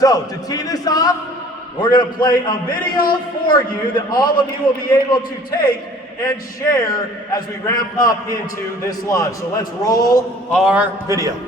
So to tee this off, we're going to play a video for you that all of you will be able to take and share as we ramp up into this launch. So let's roll our video.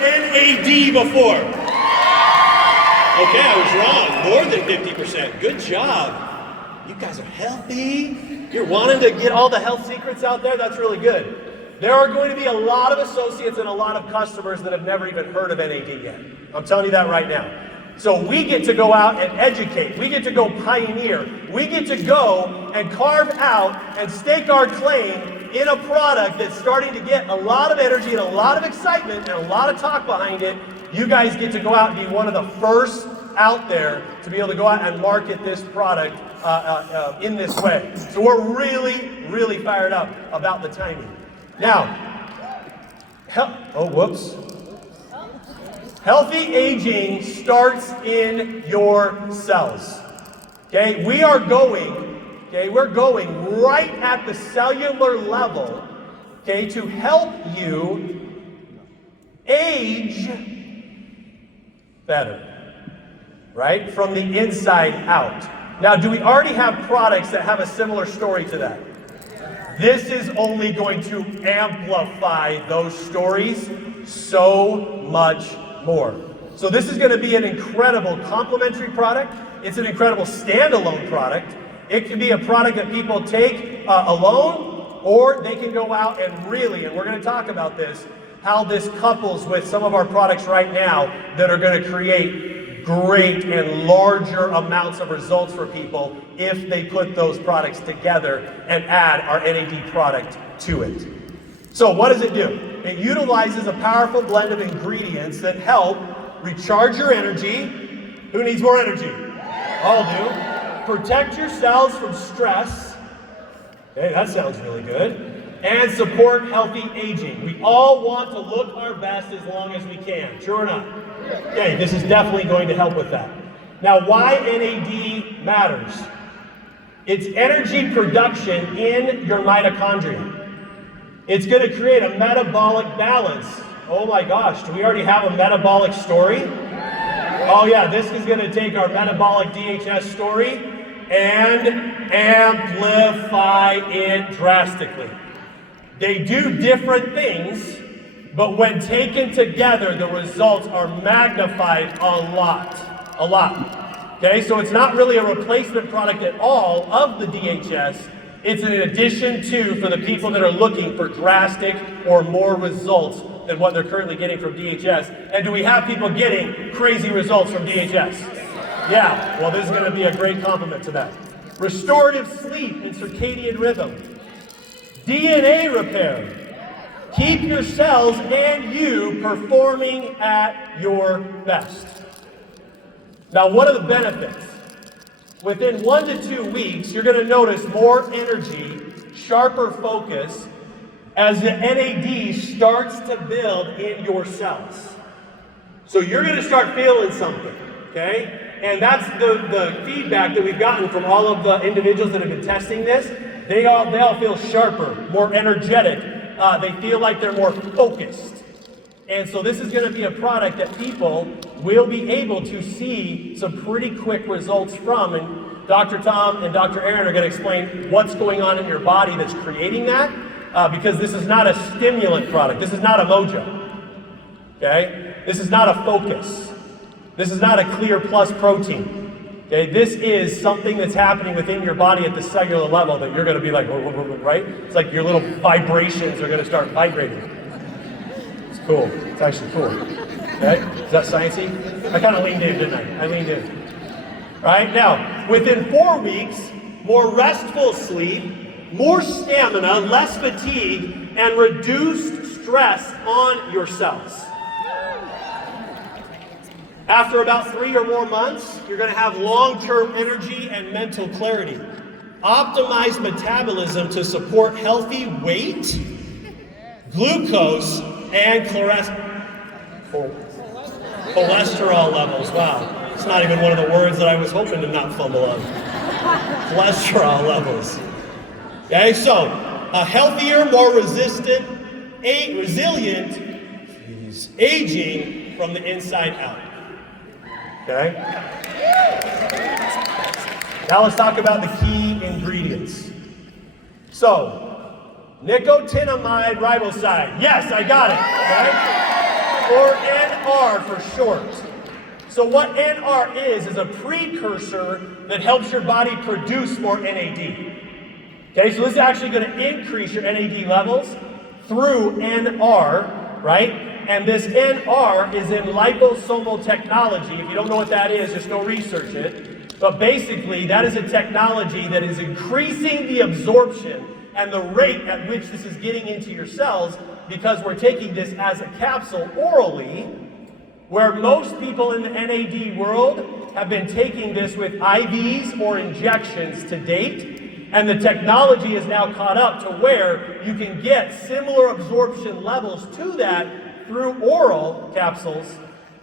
NAD before? Okay, I was wrong. More than 50%. Good job. You guys are healthy. You're wanting to get all the health secrets out there? That's really good. There are going to be a lot of associates and a lot of customers that have never even heard of NAD yet. I'm telling you that right now. So we get to go out and educate. We get to go pioneer. We get to go and carve out and stake our claim in a product that's starting to get a lot of energy and a lot of excitement and a lot of talk behind it. You guys get to go out and be one of the first out there to be able to go out and market this product in this way. So we're really, really fired up about the timing. Now, healthy aging starts in your cells. Okay, we're going right at the cellular level, okay, to help you age better, right? From the inside out. Now, do we already have products that have a similar story to that? This is only going to amplify those stories so much more. So this is going to be an incredible complementary product. It's an incredible standalone product. It can be a product that people take alone, or they can go out and really, and we're going to talk about this, how this couples with some of our products right now that are going to create great and larger amounts of results for people if they put those products together and add our NAD product to it. So what does it do? It utilizes a powerful blend of ingredients that help recharge your energy. Who needs more energy? All do. Protect your cells from stress. Okay, that sounds really good. And support healthy aging. We all want to look our best as long as we can. True or not? Okay, this is definitely going to help with that. Now, why NAD matters? It's energy production in your mitochondria. It's going to create a metabolic balance. Oh my gosh, do we already have a metabolic story? Oh yeah, this is going to take our metabolic DHS story and amplify it drastically. They do different things, but when taken together, the results are magnified a lot. Okay, so it's not really a replacement product at all of the DHS. It's an addition to for the people that are looking for drastic or more results than what they're currently getting from DHS. And do we have people getting crazy results from DHS? Yeah, well, this is going to be a great complement to that. Restorative sleep and circadian rhythm. DNA repair. Keep your cells and you performing at your best. Now, what are the benefits? Within 1 to 2 weeks, you're going to notice more energy, sharper focus, as the NAD starts to build in your cells. So you're going to start feeling something, okay? And that's the feedback that we've gotten from all of the individuals that have been testing this. They all feel sharper, more energetic. They feel like they're more focused. And so this is going to be a product that people will be able to see some pretty quick results from. And Dr. Tom and Dr. Aaron are going to explain what's going on in your body that's creating that. Because this is not a stimulant product. This is not a mojo. Okay? This is not a focus. This is not a clear plus protein. Okay, this is something that's happening within your body at the cellular level that you're going to be like, right? It's like your little vibrations are going to start vibrating. Cool. It's actually cool. Okay? Is that sciencey? I kind of leaned in, didn't I? I leaned in. Right? Now, within 4 weeks, more restful sleep, more stamina, less fatigue, and reduced stress on your cells. After about 3 or more months, you're going to have long-term energy and mental clarity. Optimize metabolism to support healthy weight, glucose, and cholesterol levels. Wow, it's not even one of the words that I was hoping to not fumble on. Cholesterol levels. Okay, so a healthier, more resilient aging from the inside out. Okay? Now let's talk about the key ingredients. So, nicotinamide riboside. Yes, I got it. Okay? Or NR for short. So what NR is a precursor that helps your body produce more NAD. Okay, so this is actually going to increase your NAD levels through NR, right? And this NR is in liposomal technology. If you don't know what that is, just go research it. But basically, that is a technology that is increasing the absorption and the rate at which this is getting into your cells, because we're taking this as a capsule orally, where most people in the NAD world have been taking this with IVs or injections to date. And the technology is now caught up to where you can get similar absorption levels to that through oral capsules.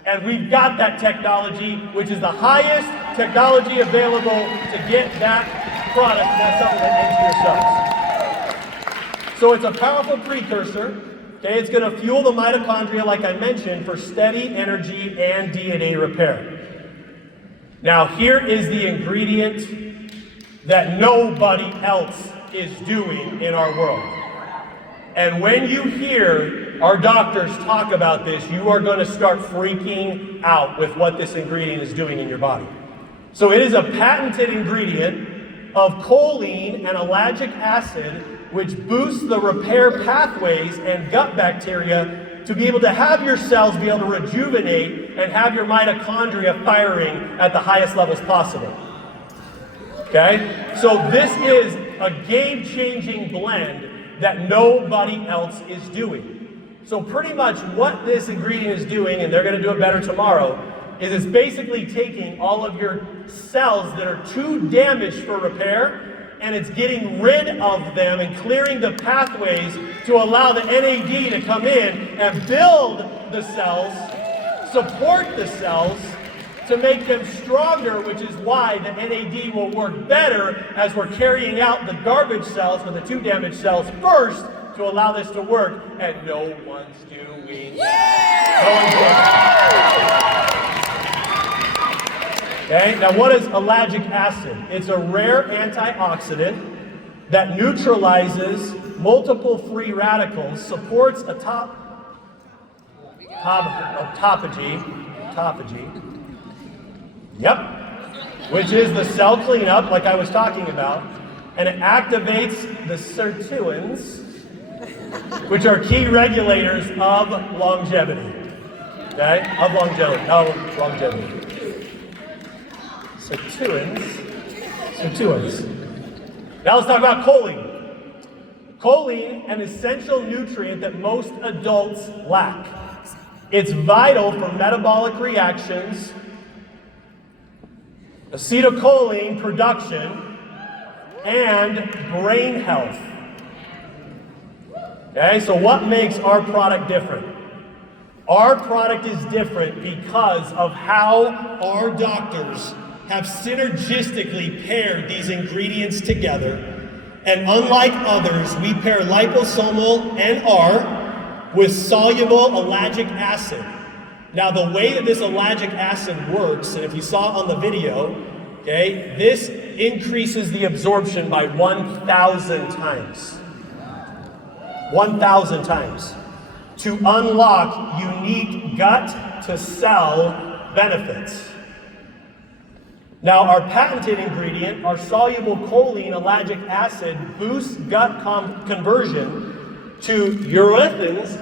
And we've got that technology, which is the highest technology available to get that product, that supplement into your cells. So it's a powerful precursor. Okay, it's going to fuel the mitochondria, like I mentioned, for steady energy and DNA repair. Now, here is the ingredient that nobody else is doing in our world. And when you hear our doctors talk about this, you are going to start freaking out with what this ingredient is doing in your body. So it is a patented ingredient of choline and ellagic acid, which boosts the repair pathways and gut bacteria to be able to have your cells be able to rejuvenate and have your mitochondria firing at the highest levels possible. Okay? So this is a game-changing blend that nobody else is doing. So pretty much what this ingredient is doing, and they're going to do it better tomorrow, is it's basically taking all of your cells that are too damaged for repair, and it's getting rid of them and clearing the pathways to allow the NAD to come in and build the cells, support the cells, to make them stronger, which is why the NAD will work better as we're carrying out the garbage cells or the too damaged cells first to allow this to work, and no one's doing Okay, now what is ellagic acid? It's a rare antioxidant that neutralizes multiple free radicals, supports autophagy, which is the cell cleanup, like I was talking about, and it activates the sirtuins, which are key regulators of longevity. Okay? Of longevity. Sirtuins. Now let's talk about choline. Choline, an essential nutrient that most adults lack. It's vital for metabolic reactions, acetylcholine production, and brain health. Okay, so what makes our product different? Our product is different because of how our doctors have synergistically paired these ingredients together. And unlike others, we pair liposomal NR with soluble ellagic acid. Now, the way that this ellagic acid works, and if you saw it on the video, okay, this increases the absorption by 1,000 times. 1,000 times. To unlock unique gut-to-cell benefits. Now, our patented ingredient, our soluble choline ellagic acid, boosts gut conversion to urolithins,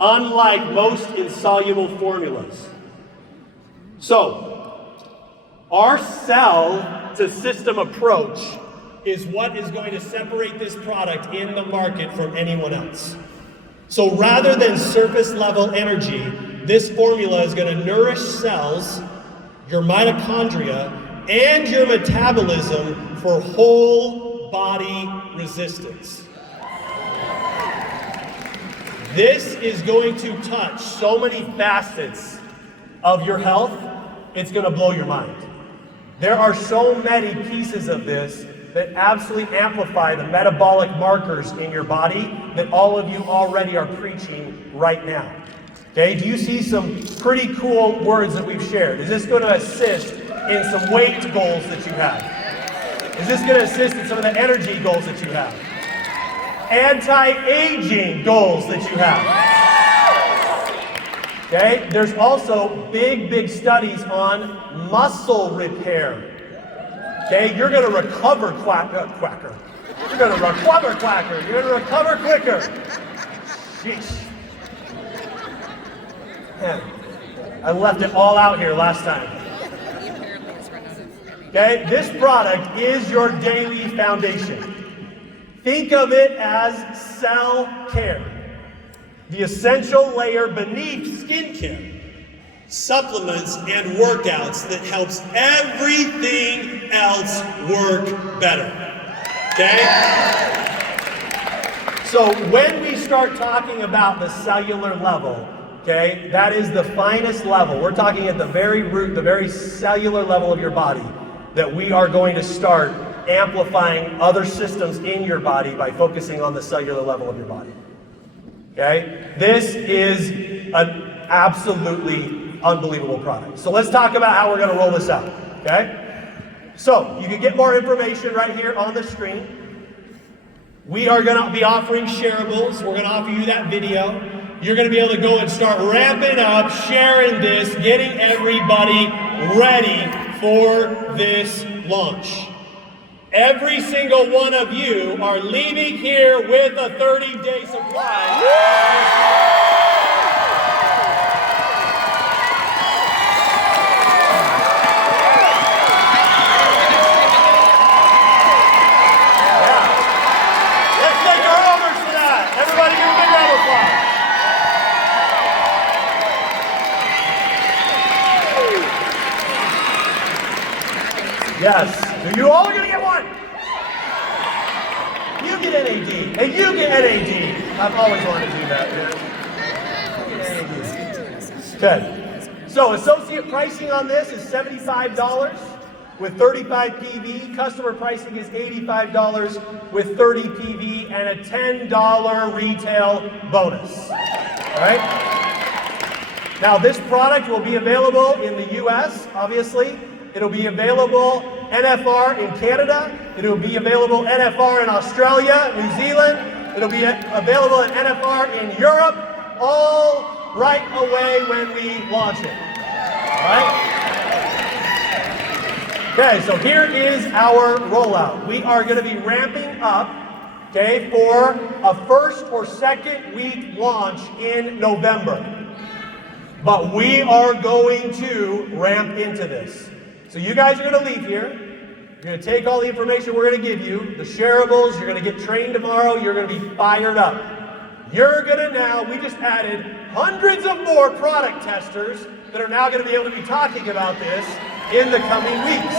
unlike most insoluble formulas. So, our cell to system approach is what is going to separate this product in the market from anyone else. So rather than surface level energy, this formula is going to nourish cells, your mitochondria, and your metabolism for whole body resistance. This is going to touch so many facets of your health, it's going to blow your mind. There are so many pieces of this that absolutely amplify the metabolic markers in your body that all of you already are preaching right now. Okay, do you see some pretty cool words that we've shared? Is this going to assist in some weight goals that you have? Is this going to assist in some of the energy goals that you have? Anti-aging goals that you have? Okay, there's also big studies on muscle repair. Okay, you're going to recover quacker. You're going to recover quacker. You're going to recover quicker. Sheesh. Man, I left it all out here last time. Okay, this product is your daily foundation. Think of it as cell care, the essential layer beneath skincare. Supplements and workouts that helps everything else work better. Okay? So when we start talking about the cellular level, okay, that is the finest level. We're talking at the very root, the very cellular level of your body, that we are going to start amplifying other systems in your body by focusing on the cellular level of your body. Okay? This is an absolutely unbelievable product. So let's talk about how we're going to roll this out. Okay? So you can get more information right here on the screen. We are going to be offering shareables. We're going to offer you that video. You're going to be able to go and start ramping up, sharing this, getting everybody ready for this launch. Every single one of you are leaving here with a 30-day supply. Yes, you all are going to get one. You get NAD, and you get NAD. I've always wanted to do that, man. Okay, so associate pricing on this is $75 with 35 PV. Customer pricing is $85 with 30 PV and a $10 retail bonus. All right? Now, this product will be available in the US, obviously. It'll be available NFR in Canada. It'll be available NFR in Australia, New Zealand. It'll be available at NFR in Europe, all right away when we launch it. All right? Okay, so here is our rollout. We are going to be ramping up, okay, for a first or second week launch in November. But we are going to ramp into this. So you guys are going to leave here. You're going to take all the information we're going to give you, the shareables, you're going to get trained tomorrow, you're going to be fired up. You're going to now, we just added hundreds of more product testers that are now going to be able to be talking about this in the coming weeks.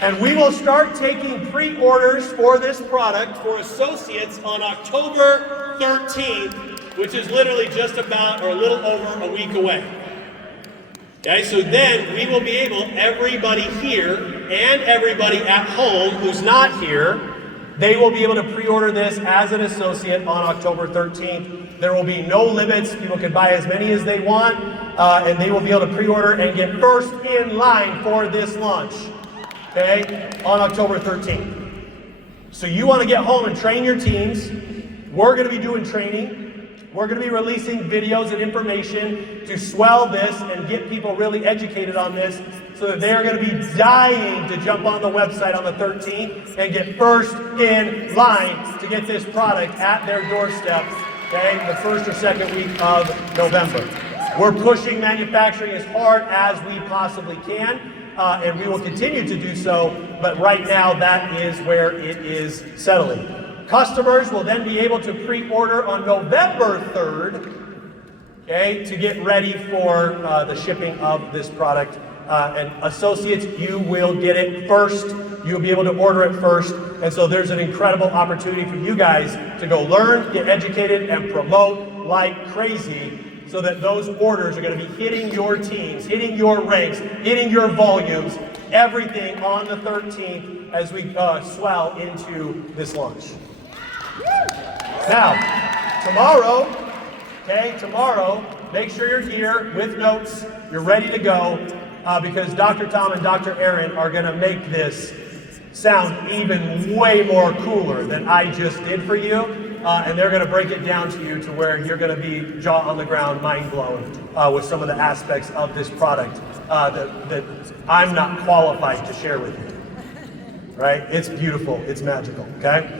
And we will start taking pre-orders for this product for associates on October 13th, which is literally just about or a little over a week away. Okay, so then we will be able, everybody here and everybody at home who's not here, they will be able to pre-order this as an associate on October 13th. There will be no limits. People can buy as many as they want, and they will be able to pre-order and get first in line for this launch, okay, on October 13th. So you want to get home and train your teams. We're going to be doing training. We're going to be releasing videos and information to swell this and get people really educated on this so that they're going to be dying to jump on the website on the 13th and get first in line to get this product at their doorstep okay, the first or second week of November. We're pushing manufacturing as hard as we possibly can, and we will continue to do so, but right now that is where it is settling. Customers will then be able to pre-order on November 3rd, okay, to get ready for the shipping of this product. And associates, you will get it first. You'll be able to order it first. And so there's an incredible opportunity for you guys to go learn, get educated, and promote like crazy so that those orders are going to be hitting your teams, hitting your ranks, hitting your volumes, everything on the 13th as we swell into this launch. Now, tomorrow, make sure you're here with notes, you're ready to go, because Dr. Tom and Dr. Aaron are going to make this sound even way more cooler than I just did for you, and they're going to break it down to you to where you're going to be jaw on the ground, mind blown with some of the aspects of this product that I'm not qualified to share with you. Right? It's beautiful, it's magical, okay?